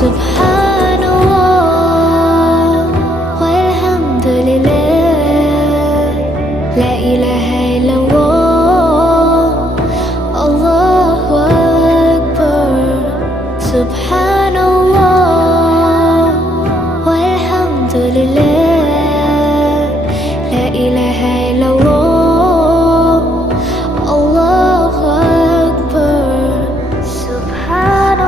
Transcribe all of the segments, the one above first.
سبحان الله والحمد لله لا إله إلا الله الله أكبر سبحان الله والحمد لله لا إله إلا الله الله أكبر سبحان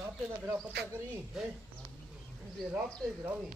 राब्ते में मेरा पता करी है राब्ते गिरावी